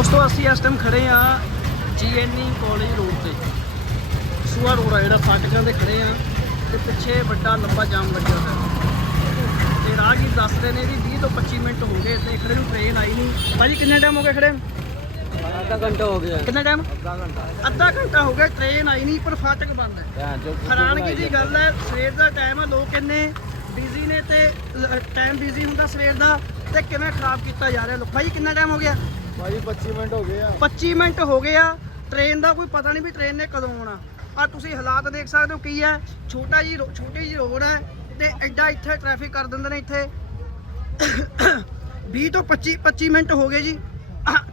ਦੋਸਤੋ ਅਸੀਂ ਇਸ ਟਾਈਮ ਖੜੇ ਆ ਈ ਕਾਲਜ ਰੋਡ ਤੇ। ਸੂਆ ਰੋਡ ਆ ਜਿਹੜਾ ਫਾਟਕਾਂ ਤੇ ਖੜੇ ਆ ਤੇ ਪਿੱਛੇ ਵੱਡਾ ਲੰਬਾ ਜਾਮ ਲੱਗਿਆ ਹੋਇਆ। ਤੇ ਰਾਹਗੀਰ ਦੱਸਦੇ ਨੇ ਵੀ 20 ਤੋਂ 25 ਮਿੰਟ ਹੋ ਗਏ ਤੇ ਖੜੇ ਨੂੰ ਟ੍ਰੇਨ ਆਈ ਨਹੀਂ। ਭਾਜੀ ਕਿੰਨਾ ਟਾਈਮ ਹੋ ਗਿਆ ਖੜੇ ਅੱਧਾ ਘੰਟਾ ਹੋ ਗਿਆ। ਕਿੰਨਾ ਟਾਈਮ ਅੱਧਾ ਘੰਟਾ। ਅੱਧਾ ਘੰਟਾ ਹੋ ਗਿਆ ਟ੍ਰੇਨ ਆਈ ਨਹੀਂ ਪਰ ਫਾਟਕ ਬੰਦ ਹੈ। ਹੈਰਾਨਗੀ ਦੀ ਗੱਲ ਹੈ ਸਵੇਰ ਦਾ ਟਾਈਮ ਆ ਲੋਕ ਇੰਨੇ ਬਿਜ਼ੀ ਨੇ ਤੇ ਟਾਈਮ ਬਿਜ਼ੀ ਹੁੰਦਾ ਸਵੇਰ ਦਾ ਤੇ ਕਿਵੇਂ ਖਰਾਬ ਕੀਤਾ ਜਾ ਰਿਹਾ। ਲੋਕ ਭਾਈ ਕਿੰਨਾ ਟਾਈਮ ਹੋ ਗਿਆ? ਭਾਈ 25 ਮਿੰਟ ਹੋ ਗਏ ਆ। 25 ਮਿੰਟ ਹੋ ਗਏ ਆ। ਟ੍ਰੇਨ ਦਾ ਕੋਈ ਪਤਾ ਨਹੀਂ ਵੀ ਟ੍ਰੇਨ ਨੇ ਕਦੋਂ ਆਉਣਾ। ਆ ਤੁਸੀਂ ਹਾਲਾਤ ਦੇਖ ਸਕਦੇ ਹੋ ਕੀ ਹੈ। ਛੋਟਾ ਜੀ ਛੋਟੀ ਜੀ ਰੋਡ ਹੈ ਤੇ ਐਡਾ ਇੱਥੇ ਟ੍ਰੈਫਿਕ ਕਰ ਦਿੰਦੇ ਨੇ ਇੱਥੇ। 20 ਤੋਂ 25 25 ਮਿੰਟ ਹੋ ਗਏ ਜੀ।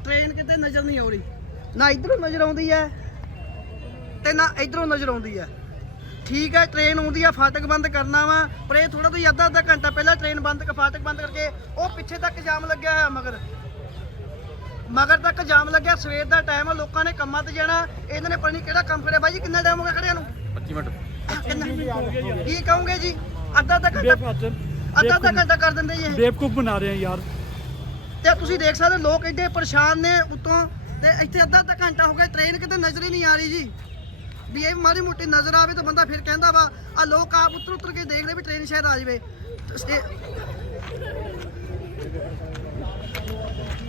ਟ੍ਰੇਨ ਕਿਤੇ ਨਜ਼ਰ ਨਹੀਂ ਆ ਰਹੀ। ਨਾ ਇਧਰੋਂ ਨਜ਼ਰ ਆਉਂਦੀ ਹੈ ਤੇ ਨਾ ਇਧਰੋਂ ਨਜ਼ਰ ਆਉਂਦੀ ਹੈ। ਠੀਕ ਹੈ, ਟ੍ਰੇਨ ਆਉਂਦੀ ਆ, ਫਾਟਕ ਬੰਦ ਕਰਨਾ ਵਾ, ਪਰ ਇਹ ਥੋੜਾ ਤੋਂ ਅੱਧਾ ਅੱਧਾ ਘੰਟਾ ਪਹਿਲਾਂ ਟ੍ਰੇਨ ਬੰਦ ਫਾਟਕ ਬੰਦ ਕਰਕੇ ਉਹ ਪਿੱਛੇ ਤੱਕ ਜਾਮ ਲੱਗਿਆ ਹੋਇਆ ਮਗਰ। ਮਗਰ ਤੱਕ ਜਾਮ ਲੱਗਿਆ ਸਵੇਰ ਦਾ ਟਾਈਮ ਆ ਲੋਕਾਂ ਨੇ ਕੰਮਾਂ ਤੇ ਜਾਣਾ। ਇਹਨਾਂ ਨੇ ਪਤਾ ਕਿਹੜਾ ਕੰਮ ਕਰਿਆ। ਬਾਈ ਜੀ ਕਿੰਨਾ ਟਾਈਮ ਹੋ ਗਿਆ ਖੜਿਆਂ ਨੂੰ? 25 ਮਿੰਟ। ਕੀ ਕਹੋਗੇ ਜੀ? ਅੱਧਾ ਤੱਕ ਅੱਧਾ ਅੱਧਾ ਕਰ ਦਿੰਦੇ ਜੀ ਬੇਵਕੂਫ ਬਣਾ ਰਹੇ ਆ ਯਾਰ। ਤੇ ਤੁਸੀਂ ਦੇਖ ਸਕਦੇ ਲੋਕ ਐਡੇ ਪਰੇਸ਼ਾਨ ਨੇ ਉਤੋਂ। ਤੇ ਇੱਥੇ ਅੱਧਾ ਅੱਧਾ ਘੰਟਾ ਹੋ ਗਿਆ ਟ੍ਰੇਨ ਕਿਤੇ ਨਜ਼ਰ ਹੀ ਨਹੀਂ ਆ ਰਹੀ ਜੀ। ਵੀ ਇਹ ਮਾਰੀ ਮੋਟੀ ਨਜ਼ਰ ਆਵੇ ਤਾਂ ਬੰਦਾ ਫਿਰ ਕਹਿੰਦਾ ਵਾ ਆ ਲੋਕ ਆਪ ਉਤਰ ਉਤਰ ਕੇ ਦੇਖਦੇ ਵੀ ਟ੍ਰੇਨ ਸ਼ਾਇਦ ਆ ਜਾਵੇ।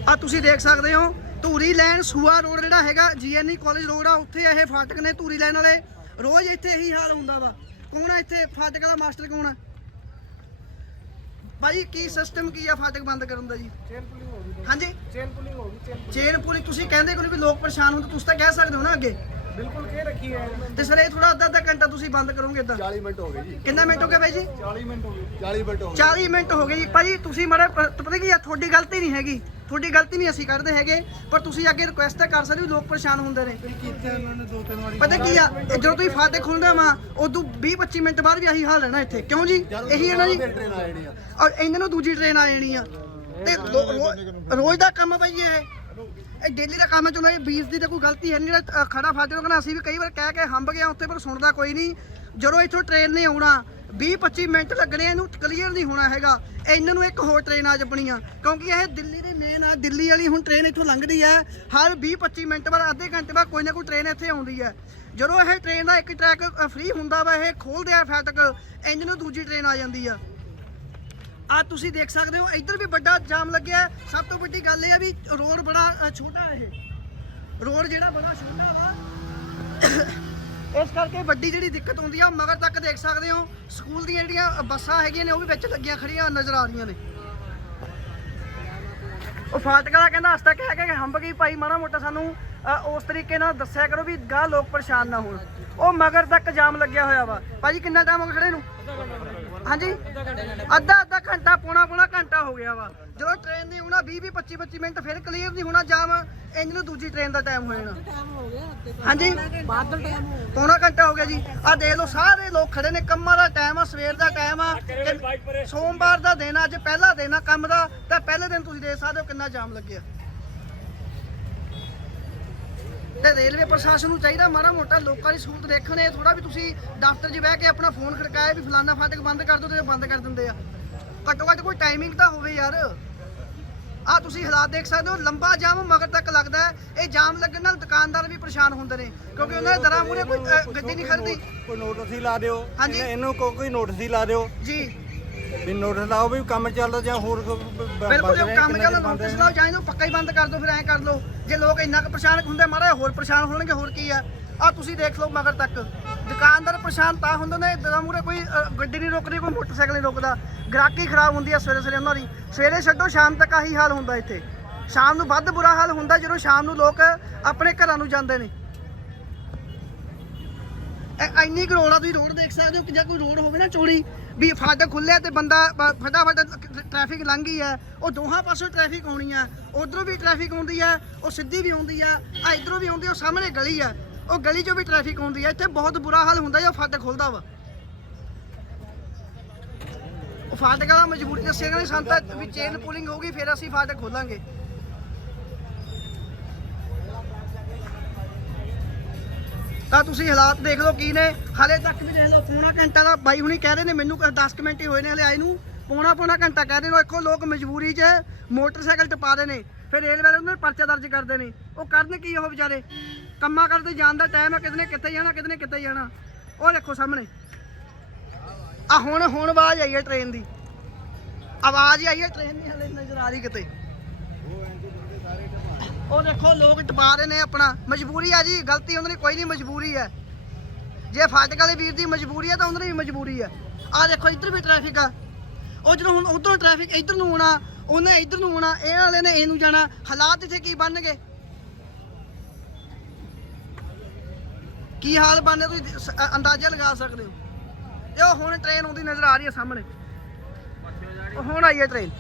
ਆ ਤੁਸੀਂ ਦੇਖ ਸਕਦੇ ਹੋ ਧੂਰੀ ਲੈਣ ਸੂਆ ਰੋਡ ਜਿਹੜਾ ਹੈਗਾ ਜੀਐਨਈ ਕਾਲਜ ਰੋਡ ਆ ਉੱਥੇ ਇਹ ਫਾਟਕ ਨੇ ਧੂਰੀ ਲੈਣ ਵਾਲੇ। ਰੋਜ਼ ਇੱਥੇ ਇਹੀ ਹਾਲ ਹੁੰਦਾ ਵਾ। ਕੌਣ ਆ ਇੱਥੇ? ਫਾਟਕ ਵਾਲਾ ਮਾਸਟਰ ਕੌਣ ਆ? ਭਾਈ ਕੀ ਸਿਸਟਮ ਕੀ ਆ ਫਾਟਕ ਬੰਦ ਕਰਨ ਦਾ ਜੀ? ਹਾਂਜੀ? ਚੇਨ ਪੁਲਿੰਗ ਹੋ ਗਈ ਚੇਨ ਚੇਨ ਪੂਰੀ ਤੁਸੀਂ ਕਹਿੰਦੇ ਕੋਈ ਵੀ ਲੋਕ ਪਰੇਸ਼ਾਨ ਹੁੰਦੇ ਤੁਸੀਂ ਤਾਂ ਕਹਿ ਸਕਦੇ ਹੋ ਨਾ ਅੱਗੇ। ਬਿਲਕੁਲ ਕੇ ਰੱਖੀ ਹੈ। ਤੇ ਸਰ ਇਹ ਥੋੜਾ ਅੱਧਾ ਅੱਧਾ ਘੰਟਾ ਤੁਸੀਂ ਬੰਦ ਕਰੋਗੇ ਇਦਾਂ? 40 ਮਿੰਟ ਹੋ ਗਏ ਜੀ। ਕਿੰਨਾ ਮਿੰਟ ਹੋ ਗਿਆ ਬਾਈ ਜੀ? 40 ਮਿੰਟ ਹੋ ਗਏ 40 ਮਿੰਟ ਹੋ ਗਏ। 40 ਮਿੰਟ ਹੋ ਗਏ ਜੀ। ਭਾਜੀ ਤੁਸੀਂ ਮੜਾ ਪਤਾ ਕੀ ਆ ਤੁਹਾਡੀ ਗਲਤੀ ਨਹੀਂ ਹੈਗੀ। ਤੁਹਾਡੀ ਗਲਤੀ ਨਹੀਂ ਅਸੀਂ ਕਰਦੇ ਹੈਗੇ ਪਰ ਤੁਸੀਂ ਅੱਗੇ ਰਿਕੁਐਸਟ ਕਰ ਸਕਦੇ ਹੋ ਲੋਕ ਪਰੇਸ਼ਾਨ ਹੁੰਦੇ ਨੇ। ਪਤਾ ਕੀ ਆ ਜਦੋਂ ਤੁਸੀਂ ਫਾਤੇ ਖੁੱਲਦਾ ਵਾ ਉਦੋਂ 20 25 ਮਿੰਟ ਬਾਅਦ ਵੀ ਆਹੀ ਹਾਲ ਰਹਿਣਾ ਇੱਥੇ। ਕਿਉਂ ਜੀ? ਇਹੀ ਹੈ ਨਾ ਜੀ। ਔਰ ਇਹਨਾਂ ਨੂੰ ਦੂਜੀ ਟ੍ਰੇਨ ਆ ਜਾਣੀ ਆ। ਤੇ ਰੋਜ਼ ਦਾ ਕੰਮ ਆ ਭਾਈ ਇਹ ਡੇਲੀ ਦਾ ਕੰਮ ਹੈ, ਚਲੋ ਇਹ ਬੀਜ ਦੀ ਤਾਂ ਕੋਈ ਗਲਤੀ ਹੈ ਨਹੀਂ ਜਿਹੜਾ ਖੜਾ ਫਾਟੇ ਨੂੰ ਕਹਿੰਦਾ ਅਸੀਂ ਵੀ ਕਈ ਵਾਰ ਕਹਿ ਕੇ ਹੰਬ ਗਿਆ ਉੱਥੇ ਪਰ ਸੁਣਦਾ ਕੋਈ ਨਹੀਂ ਜਦੋਂ ਇੱਥੋਂ ਟ੍ਰੇਨ ਨੇ ਆਉਣਾ 20 25 ਮਿੰਟ ਲੱਗਣੇ, ਇਹਨੂੰ ਕਲੀਅਰ ਨਹੀਂ ਹੋਣਾ ਹੈਗਾ। ਇਹਨਾਂ ਨੂੰ ਇੱਕ ਹੋਰ ਟ੍ਰੇਨ ਆ ਜਪਣੀ ਆ ਕਿਉਂਕਿ ਇਹ ਦਿੱਲੀ ਦੇ ਮੇਨ ਆ, ਦਿੱਲੀ ਵਾਲੀ ਹੁਣ ਟ੍ਰੇਨ ਇੱਥੋਂ ਲੰਘਦੀ ਹੈ। ਹਰ 20 25 ਮਿੰਟ ਬਾਅਦ, ਅੱਧੇ ਘੰਟੇ ਬਾਅਦ ਕੋਈ ਨਾ ਕੋਈ ਟ੍ਰੇਨ ਇੱਥੇ ਆਉਂਦੀ ਹੈ। ਜਦੋਂ ਇਹ ਟ੍ਰੇਨ ਦਾ ਇੱਕ ਟਰੈਕ ਫ੍ਰੀ ਹੁੰਦਾ ਵਾ, ਇਹ ਖੋਲਦੇ ਆ ਫਾਟਕ, ਇੰਜ ਨੂੰ ਦੂਜੀ ਟ੍ਰੇਨ ਆ ਜਾਂਦੀ ਆ। ਆ ਤੁਸੀਂ ਦੇਖ ਸਕਦੇ ਹੋ, ਇੱਧਰ ਵੀ ਵੱਡਾ ਜਾਮ ਲੱਗਿਆ ਸਭ ਤੋਂ ਵੱਡੀ ਗੱਲ ਇਹ ਆ ਵੀ ਰੋਡ ਬੜਾ ਛੋਟਾ ਇਹ। ਰੋਡ ਜਿਹੜਾ ਬੜਾ ਛੋਟਾ ਵਾ। ਇਸ ਕਰਕੇ ਵੱਡੀ ਜਿਹੜੀ ਦਿੱਕਤ ਹੁੰਦੀ ਆ, ਮਗਰ ਤੱਕ ਦੇਖ ਸਕਦੇ ਹੋ, ਸਕੂਲ ਦੀਆਂ ਜਿਹੜੀਆਂ ਬੱਸਾਂ ਹੈਗੀਆਂ ਨੇ, ਉਹ ਵੀ ਵਿੱਚ ਲੱਗੀਆਂ ਖੜੀਆਂ ਨਜ਼ਰ ਆ ਰਹੀਆਂ ਨੇ। ਉਹ ਫਾਟਕ ਦਾ ਕਹਿੰਦਾ ਹਸਤਾ ਕਹਿ ਕੇ ਹੰਬ ਗਈ ਭਾਈ, ਮਾੜਾ ਮੋਟਾ ਸਾਨੂੰ ਉਸ ਤਰੀਕੇ ਨਾਲ ਦੱਸਿਆ ਕਰੋ ਵੀ ਗਾਹ ਲੋਕ ਪਰੇਸ਼ਾਨ ਨਾ ਹੋਣ। ਉਹ ਮਗਰ ਤੱਕ ਜਾਮ ਲੱਗਿਆ ਹੋਇਆ ਵਾ। ਭਾਜੀ, ਕਿੰਨਾ ਟਾਈਮ ਹੋ ਗਿਆ ਖੜੇ ਨੂੰ? ਹਾਂਜੀ। ਅੱਧਾ ਅੱਧਾ ਘੰਟਾ ਪੌਣਾ ਪੌਣਾ ਘੰਟਾ ਹੋ ਗਿਆ ਵਾ। ਜਦੋਂ ਟ੍ਰੇਨ ਦੀ ਹੋਣਾ 20 20 25 25 ਮਿੰਟ ਫਿਰ ਕਲੀਅਰ ਨਹੀਂ ਹੋਣਾ ਜਾਮ ਇੰਜ ਨੂੰ ਦੂਜੀ ਟ੍ਰੇਨ ਦਾ ਟਾਈਮ ਹੋ ਜਾਣਾ। ਹਾਂਜੀ। ਪੌਣਾ ਘੰਟਾ ਹੋ ਗਿਆ। ਜੀ। ਆ ਦੇਖ ਲਓ ਸਾਰੇ ਲੋਕ ਖੜੇ ਨੇ ਕੰਮਾਂ ਦਾ ਟਾਈਮ ਆ ਸਵੇਰ ਦਾ ਟਾਈਮ ਆ। ਸੋਮਵਾਰ ਦਾ ਦਿਨ ਆ, ਅੱਜ ਪਹਿਲਾ ਦਿਨ ਆ ਕੰਮ ਦਾ ਤਾਂ ਪਹਿਲੇ ਦਿਨ ਤੁਸੀਂ ਦੇਖ ਸਕਦੇ ਹੋ ਕਿੰਨਾ ਜਾਮ ਲੱਗਿਆ। ਤੇ ਰੇਲਵੇ ਪ੍ਰਸ਼ਾਸਨ ਨੂੰ ਚਾਹੀਦਾ ਮਾੜਾ ਮੋਟਾ ਲੋਕਾਂ ਦੀ ਸਹੂਲਤ ਦੇਖਣੇ। ਥੋੜਾ ਵੀ ਤੁਸੀਂ ਦਫ਼ਤਰ 'ਚ ਬਹਿ ਕੇ ਆਪਣਾ ਫੋਨ ਖੜਕਾਇਆ ਵੀ ਫਲਾਨਾ ਫਾਟਕ ਬੰਦ ਕਰ ਦਿਓ ਤੇ ਬੰਦ ਕਰ ਦਿੰਦੇ ਆ। ਘੱਟੋ ਘੱਟ ਕੋਈ ਟਾਈਮਿੰਗ ਤਾਂ ਹੋਵੇ ਯਾਰ। ਆ ਤੁਸੀਂ ਹਾਲਾਤ ਦੇਖ ਸਕਦੇ ਹੋ ਲੰਬਾ ਜਾਮ ਮਗਰ ਤੱਕ ਲੱਗਦਾ ਹੈ। ਇਹ ਜਾਮ ਲੱਗਣ ਨਾਲ ਦੁਕਾਨਦਾਰ ਵੀ ਪਰੇਸ਼ਾਨ ਹੁੰਦੇ ਨੇ ਕਿਉਂਕਿ ਉਹਨਾਂ ਦੇ ਦਰਾਂ ਮੂਰੇ ਕੋਈ ਗੱਡੀ ਨਹੀਂ ਖੜਦੀ ਕੋਈ ਨੋਟਿਸ ਹੀ ਲਾ ਦਿਓ। ਇਹਨੂੰ- ਕੋਈ ਨੋਟਿਸ ਹੀ ਲਾ ਦਿਓ। ਜੀ। ਵੀ ਨੋਟਿਸ ਲਾਓ ਵੀ ਕੰਮ ਚੱਲਦਾ ਜਾਂ ਹੋਰ ਕੋਈ ਬ- ਬ- ਬਿਲਕੁਲ ਬੰਦ ਜੇ ਰਹੇ, ਕੰਮ ਕਿੰਨੇ ਚੱਲਦਾ ਦਿਨ ਬੰਦ ਨੋਟਿਸ ਰਹੇ। ਲਾਓ ਜਾਂ ਇਹਨੂੰ ਪੱਕਾ ਹੀ ਬੰਦ ਕਰ ਦਿਓ ਫਿਰ ਐਂ ਕਰ ਲਓ। ਜੇ ਲੋਕ ਇੰਨਾ ਕੁ ਪਰੇਸ਼ਾਨ ਹੁੰਦੇ ਮਾੜਾ ਹੋਰ ਪਰੇਸ਼ਾਨ ਹੋਣਗੇ ਹੋਰ ਕੀ ਆ? ਆ ਤੁਸੀਂ ਦੇਖ ਲਓ ਮਗਰ ਤੱਕ। ਦੁਕਾਨਦਾਰ ਪਰੇਸ਼ਾਨ ਤਾਂ ਹੁੰਦੇ ਨੇ ਦਰਾਂ ਮੂਰੇ ਕੋਈ ਅ, ਗੱਡੀ ਨਹੀਂ ਰੁਕਦੀ ਕੋਈ ਮੋਟਰਸਾਈਕਲ ਨਹੀਂ ਰੁਕਦਾ। ਗ੍ਰਾਹਕੀ ਖਰਾਬ ਹੁੰਦੀ ਆ ਸਵੇਰੇ ਸਵੇਰੇ ਉਹਨਾਂ ਦੀ। ਸਵੇਰੇ ਛੱਡੋ ਸ਼ਾਮ ਤੱਕ ਆਹੀ ਹਾਲ ਹੁੰਦਾ ਇੱਥੇ। ਸ਼ਾਮ ਨੂੰ ਵੱਧ ਬੁਰਾ ਹਾਲ ਹੁੰਦਾ ਜਦੋਂ ਸ਼ਾਮ ਨੂੰ ਲੋਕ ਆਪਣੇ ਘਰਾਂ ਨੂੰ ਜਾਂਦੇ ਨੇ। ਐ- ਇੰਨੀ ਕੁ ਰੋਡ ਆ ਤੁਸੀਂ ਰੋਡ ਦੇਖ ਸਕਦੇ ਹੋ ਕਿ ਜੇ ਕੋਈ ਰੋਡ ਹੋਵੇ ਨਾ ਚੌੜੀ ਵੀ ਫਾਟਕ ਖੁੱਲਿਆ ਤੇ ਬੰਦਾ ਬ- ਫਟਾਫਟ ਟ੍ਰੈਫਿਕ ਲੰਘ ਗਈ ਹੈ ਉਹ ਦੋਹਾਂ ਪਾਸੋਂ ਟ੍ਰੈਫਿਕ ਆਉਣੀ ਆ ਉਧਰੋਂ ਵੀ ਟ੍ਰੈਫਿਕ ਆਉਂਦੀ ਆ ਉਹ ਸਿੱਧੀ ਵੀ ਆਉਂਦੀ ਆ ਆ ਇਧਰੋਂ ਵੀ ਆਉਂਦੀ ਆ, ਉਹ ਸਾਹਮਣੇ ਗਲੀ ਆ ਉਹ ਗਲੀ 'ਚੋਂ ਵੀ ਟ੍ਰੈਫਿਕ ਆਉਂਦੀ ਆ ਇੱਥੇ ਬਹੁਤ ਬੁਰਾ ਹਾਲ ਹੁੰਦਾ ਜਦੋਂ ਫਾਟਕ ਖੁੱਲਦਾ ਵਾ। ਉਹ ਫਾਟਕ ਵਾਲਾ ਮਜਬੂਰੀ ਦੱਸਿਆ ਨਹੀਂ ਸਾਨੂੰ ਵੀ ਚੇਨ ਪੂਲਿੰਗ ਗਈ ਫਿਰ ਅਸੀਂ ਫਾਟਕ ਖੋਲਾਂਗੇ। ਤਾਂ ਤੁਸੀਂ ਹਾਲਾਤ ਦੇਖ ਲਓ ਕੀ ਨੇ। ਹਲੇ ਤੱਕ ਵੀ ਦੇਖ ਲਓ, ਪੌਣਾ ਘੰਟਾ ਦਾ ਬਾਈ ਹੁਣੀ ਕਹਿ ਰਹੇ ਨੇ, ਮੈਨੂੰ 10 ਮਿੰਟ ਹੀ ਹੋਏ ਨੇ ਹਲੇ ਆਏ ਨੂੰ। ਪੌਣਾ ਪੌਣਾ ਘੰਟਾ ਕਹਿ ਰਹੇ ਨੇ ਦੇਖੋ ਲੋਕ ਮਜਬੂਰੀ 'ਚ ਮੋਟਰਸਾਈਕਲ ਟਪਾ ਰਹੇ ਨੇ। ਫਿਰ ਰੇਲ ਵਾਲੇ ਉਹਨਾਂ ਨੇ ਪਰਚਾ ਦਰਜ ਕਰਦੇ ਨੇ। ਉਹ ਕਰਨ ਕੀ ਉਹ ਵਿਚਾਰੇ? ਕੰਮਾਂ ਕਰਦੇ ਜਾਣ ਦਾ ਟਾਈਮ ਹੈ ਕਿਤੇ ਨੇ ਕਿੱਥੇ ਜਾਣਾ ਕਿਤੇ ਨੇ ਕਿੱਥੇ ਜਾਣਾ। ਉਹ ਦੇਖੋ ਸਾਹਮਣੇ। ਆ ਹੁਣ ਹੁਣ ਆਵਾਜ਼ ਆਈ ਹੈ ਟ੍ਰੇਨ ਦੀ। ਆਵਾਜ਼ ਆਈ ਹੈ ਟ੍ਰੇਨ ਦੀ, ਹਲੇ ਨਜ਼ਰ ਆ ਰਹੀ ਕਿਤੇ। ਉਹ ਉਹ ਦੇਖੋ, ਲੋਕ ਟਪਾ ਰਹੇ ਨੇ ਆਪਣਾ। ਮਜਬੂਰੀ ਆ ਜੀ, ਗਲਤੀ ਉਹਨਾਂ ਦੀ ਕੋਈ ਨਹੀਂ, ਮਜਬੂਰੀ ਹੈ। ਜੇ ਫਾਟਕ ਵਾਲੇ ਵੀਰ ਦੀ ਮਜਬੂਰੀ ਹੈ, ਤਾਂ ਉਹਨਾਂ ਦੀ ਵੀ ਮਜਬੂਰੀ ਹੈ। ਆ ਦੇਖੋ, ਇੱਧਰ ਵੀ ਟ੍ਰੈਫਿਕ ਆ। ਉਹ ਜਦੋਂ ਹੁਣ ਉਧਰੋਂ ਟ੍ਰੈਫਿਕ ਇੱਧਰ ਨੂੰ ਆਉਣਾ, ਉਹਨੇ ਇੱਧਰ ਨੂੰ ਆਉਣਾ, ਇਹ ਵਾਲੇ ਨੇ ਇਹਨੂੰ ਜਾਣਾ। ਹਾਲਾਤ ਇੱਥੇ ਕੀ ਬਣਨਗੇ? ਕੀ ਹਾਲ ਬਣਨੇ ਤੁਸੀਂ ਸ- ਅੰਦਾਜ਼ਾ ਲਗਾ ਸਕਦੇ ਹੋ? ਇਹ ਹੁਣ ਟ੍ਰੇਨ ਆਉਂਦੀ ਨਜ਼ਰ ਆ ਰਹੀ ਹੈ ਸਾਹਮਣੇ। ਹੁਣ ਆਈ ਹੈ ਟ੍ਰੇਨ